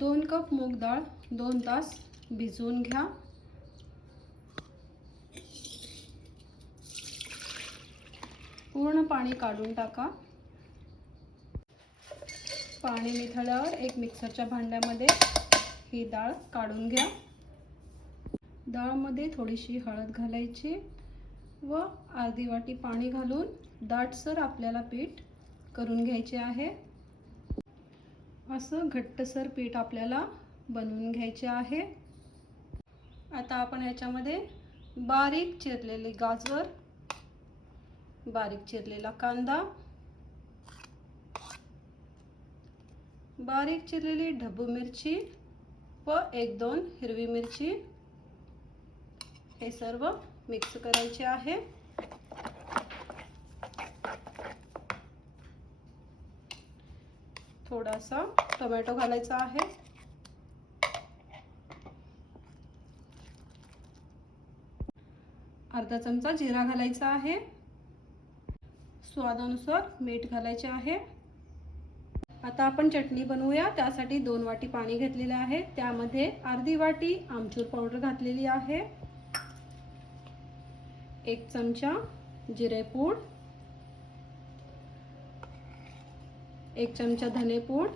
2 cup मूग डाळ 2 तास भिजवून घ्या। पूर्ण पाणी काढून टाका। पाणी निथळल्यावर एक मिक्सरच्या भांड्यामध्ये ही डाळ काढून घ्या। डाळमध्ये थोडीशी हळद घालायची व अर्धी वाटी पाणी घालून दाटसर आपल्याला पीठ करून घ्यायचे आहे। असं घट्टसर पीठ आपल्याला बनवून घ्यायचे आहे। आता आपण याच्यामध्ये बारीक चिरलेले गाजर, बारीक चिरलेला कांदा, बारीक चिरलेली ढबू मिरची व 1-2 हिरवी मिरची हे सर्व मिक्स करायचे आहे। थोडासा टोमॅटो घालायचा आहे। अर्धा चमचा जिरा घालायचा आहे। स्वादानुसार मीठ घालायचे आहे। आता आपण चटणी बनवूया। त्यासाठी 2 वाटी पाणी घेतलेले आहे। त्यामध्ये अर्धी वाटी आमचूर पावडर घातलेली आहे, 1 चमचा जिरेपूड, 1 चमचा धनेपूड,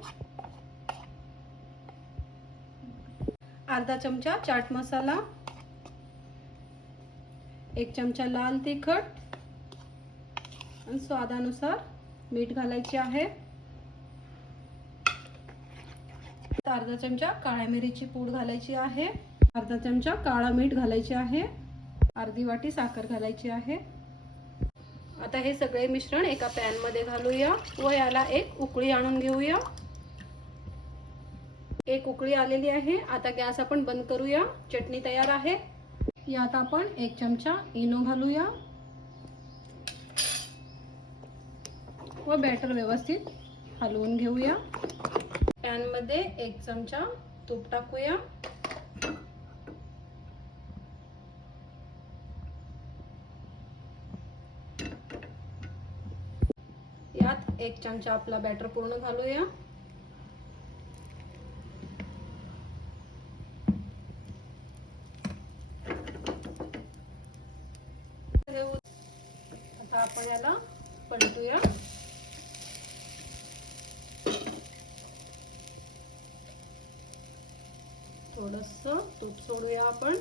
अर्धा चमचा चाट मसाला, 1 चमचा लाल तिखट आणि स्वादानुसार मीठ घालायचे आहे। अर्धा चमचा काळ्या मिरीची पूड घालायची आहे, अर्धा चमचा काळा मीठ घालायचे आहे, अर्धी वाटी साखर घालायची आहे। आता हे सगळे मिश्रण एका पॅन मध्ये घालूया व याला एक उकळी आणून घेऊया। एक उकळी आलेली आहे। आता गॅस आपण बंद करूया। चटणी तयार आहे। यात आपण 1 चमचा इनो घालूया व बॅटर व्यवस्थित हलवून घेऊया। पॅन मध्ये 1 चमचा तूप टाकूया। यात 1 चमचा आपला बॅटर पूर्ण घालूया। आता आपण याला पलटूया। थोडंसं तूप सोडूया आपण।